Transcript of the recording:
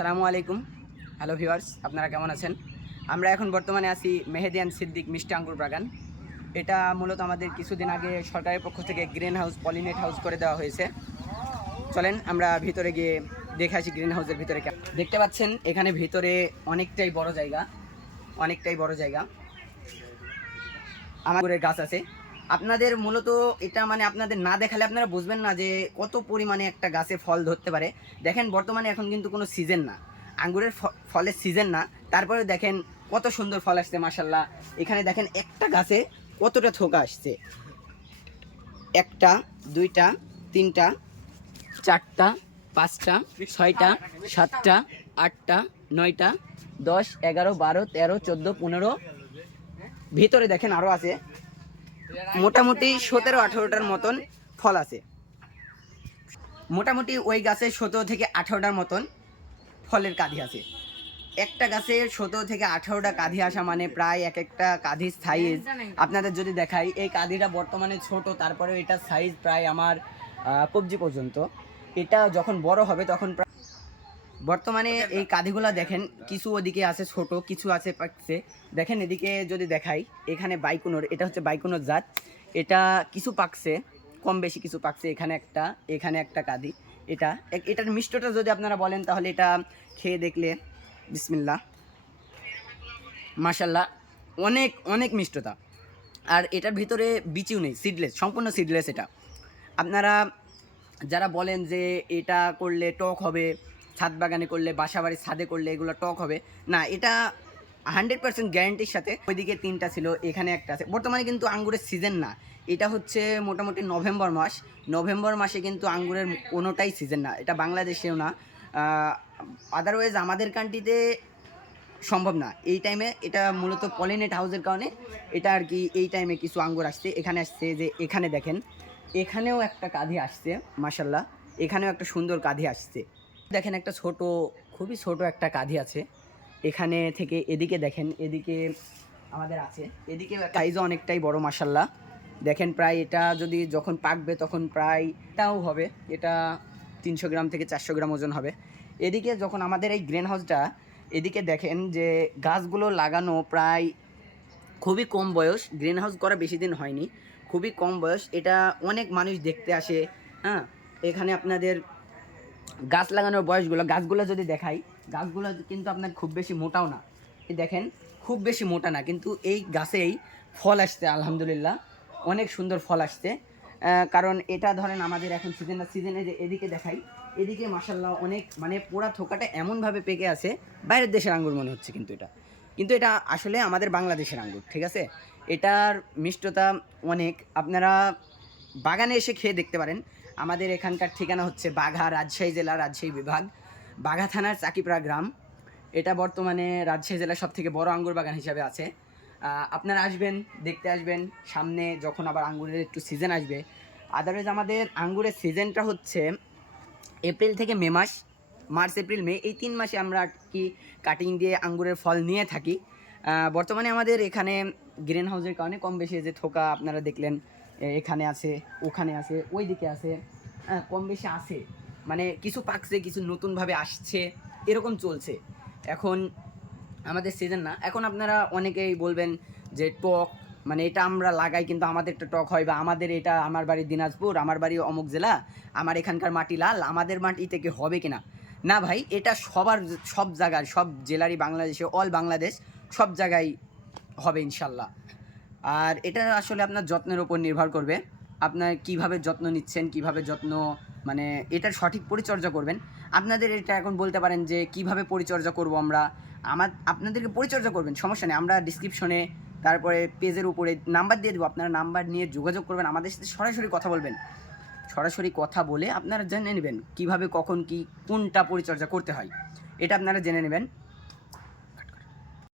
সালামু আলাইকুম। Hello viewers, আপনারা কেমন আছেন? আমরা এখন বর্তমানে আছি মেহেদিয়ান সিদ্দিক মিষ্টি আঙ্গুর বাগান। এটা মূলত আমাদের কিছুদিন আগে সরকারের পক্ষ থেকে গ্রিন হাউস, পলিনেট হাউস করে দেওয়া হয়েছে। চলেন আমরা ভিতরে গিয়ে দেখে আসি গ্রিন হাউসের ভিতরে দেখতে পাচ্ছেন, এখানে ভিতরে অনেকটাই বড় জায়গা, অনেকটাই বড় জায়গা। আমাদের গাছ আছে। আপনাদের মূলত এটা মানে আপনাদের না দেখালে আপনারা বুঝবেন না যে কত পরিমাণে একটা গাছে ফল ধরতে পারে। দেখেন বর্তমানে এখন কিন্তু কোনো সিজন না। আঙ্গুরের ফলের সিজন না। তারপরে দেখেন কত সুন্দর ফল আসছে মাসাল্লাহ এখানে দেখেন একটা গাছে কতটা থোকা আসছে। একটা, দুইটা, তিনটা, চারটা, পাঁচটা, ছয়টা, সাতটা, আটটা, নয়টা, দশ, এগারো, বারো, তেরো, চোদ্দ, পনেরো। ভিতরে দেখেন আরও আছে। মোটামুটি সতেরো আঠেরোটার মতন ফল আছে। মোটামুটি ওই গাছে সতেরো থেকে আঠেরোটার মতন ফলের কাঁধি আছে। একটা গাছে সতেরো থেকে আঠেরোটা কাঁধি আসা মানে প্রায় এক একটা কাঁধির সাইজ আপনাদের যদি দেখাই, এই কাঁধিটা বর্তমানে ছোট তারপরে এটা সাইজ প্রায় আমার কবজি পর্যন্ত। এটা যখন বড় হবে, তখন বর্তমানে এই কাঁধিগুলো দেখেন কিছু ওদিকে আছে ছোট কিছু আছে পাকছে। দেখেন এদিকে যদি দেখাই এখানে বাইকুনোর এটা হচ্ছে বাইকুনোর জাত। এটা কিছু পাকছে কম বেশি কিছু পাকছে এখানে একটা এখানে একটা কাঁধি। এটা এটার মিষ্টটা যদি আপনারা বলেন তাহলে এটা খেয়ে দেখলে বিসমিল্লা মাশাল্লাহ অনেক অনেক মিষ্টতা। আর এটার ভিতরে বিচিও নেই সিডলেস সম্পূর্ণ সিডলেস এটা। আপনারা যারা বলেন যে এটা করলে টক হবে ছাদ বাগানে করলে বাসা বাড়ির ছাদে করলে এগুলো টক হবে। না, এটা হান্ড্রেড পার্সেন্ট গ্যারান্টির সাথে। ওইদিকে তিনটা ছিল, এখানে একটা আছে। বর্তমানে কিন্তু আঙ্গুরের সিজন না। এটা হচ্ছে মোটামুটি নভেম্বর মাস। নভেম্বর মাসে কিন্তু আঙ্গুরের কোনোটাই সিজন না। এটা বাংলাদেশেও না। আদারওয়াইজ আমাদের কান্ট্রিতে সম্ভব না। এই টাইমে এটা মূলত পলিনেট হাউসের কারণে এটা আর কি এই টাইমে কিছু আঙ্গুর আসছে। এখানে আসছে যে এখানে দেখেন, এখানেও একটা কাঁধি আসছে মাসাল্লাহ এখানেও একটা সুন্দর কাঁধি আসছে। দেখেন একটা ছোট, খুবই ছোট একটা কাঁধি আছে। এখানে থেকে এদিকে দেখেন, এদিকে আমাদের আছে। এদিকে সাইজও অনেকটাই বড় মাসাল্লাহ দেখেন প্রায় এটা যদি যখন পাকবে তখন প্রায় এটাও হবে। এটা তিনশো গ্রাম থেকে চারশো গ্রাম ওজন হবে। এদিকে যখন আমাদের এই গ্রিন হাউসটা এদিকে দেখেন যে গাছগুলো লাগানো প্রায় খুবই কম বয়স। গ্রিন হাউস করা বেশি দিন হয়নি। খুবই কম বয়স। এটা অনেক মানুষ দেখতে আসে। হ্যাঁ এখানে আপনাদের গাছ লাগানোর বয়সগুলো, গাছগুলো যদি দেখাই, গাছগুলো কিন্তু আপনার খুব বেশি মোটাও না। এই দেখেন, খুব বেশি মোটা না, কিন্তু এই গাছেই ফল আসছে, আলহামদুলিল্লাহ। অনেক সুন্দর ফল আসছে। কারণ এটা ধরেন আমাদের এখন সিজন সিজনে যে এদিকে দেখাই, এদিকে মাসাল্লাহ অনেক মানে পোড়া থোকাটা এমনভাবে পেকে আছে, বাইরের দেশের আঙ্গুর মনে হচ্ছে কিন্তু এটা। কিন্তু এটা আসলে আমাদের বাংলাদেশের আঙ্গুর, ঠিক আছে? এটার মিষ্টতা অনেক। আপনারা বাগানে এসে খেয়ে দেখতে পারেন। আমাদের এখানকার ঠিকানা হচ্ছে বাঘা রাজশাহী জেলা রাজশাহী বিভাগ। বাঘা থানার চাকিপাড়া গ্রাম। এটা বর্তমানে রাজশাহী জেলার সব থেকে বড় আঙ্গুর বাগান হিসাবে আছে। আপনারা আসবেন, দেখতে আসবেন। সামনে যখন আবার আঙ্গুরের একটু সিজন আসবে। আদারওয়াইজ আমাদের আঙ্গুরের সিজনটা হচ্ছে এপ্রিল থেকে মে মাস, মার্চ, এপ্রিল, মে। এই তিন মাসে আমরা কি কাটিং দিয়ে আঙ্গুরের ফল নিয়ে থাকি। বর্তমানে আমাদের এখানে গ্রিন হাউসের কারণে কম বেশি যে থোকা আপনারা দেখলেন এখানে আছে, ওখানে আছে ওই দিকে আছে হ্যাঁ কম বেশি আছে। মানে কিছু পাকছে, কিছু নতুনভাবে আসছে, এরকম চলছে। এখন আমাদের সিজন না। এখন আপনারা অনেকেই বলবেন যে টক মানে এটা আমরা লাগাই কিন্তু আমাদের একটা টক হয় বা আমাদের এটা আমার বাড়ি দিনাজপুর, আমার বাড়ি অমুক জেলা, আমার এখানকার মাটি লাল, আমাদের মাটি থেকে হবে কিনা না? ভাই, এটা সবার সব জায়গার সব জেলারই বাংলাদেশে অল বাংলাদেশ সব জায়গায় হবে ইনশাল্লাহ। আর এটা আসলে আপনার যত্নের উপর নির্ভর করবে। আপনার কীভাবে যত্ন নিচ্ছেন, কীভাবে যত্ন মানে এটার সঠিক পরিচর্যা করবেন। আপনাদের এটা এখন বলতে পারেন যে কীভাবে পরিচর্যা করব আমরা। আমার, আপনাদেরকে পরিচর্যা করবেন, সমস্যা নেই। আমরা ডিসক্রিপশনে তারপরে পেজের উপরে নাম্বার দিয়ে দেবো। আপনারা নাম্বার নিয়ে যোগাযোগ করবেন, আমাদের সাথে সরাসরি কথা বলবেন। সরাসরি কথা বলে আপনারা জেনে নেবেন কীভাবে, কখন, কি, কোনটা পরিচর্যা করতে হয়। এটা আপনারা জেনে নেবেন।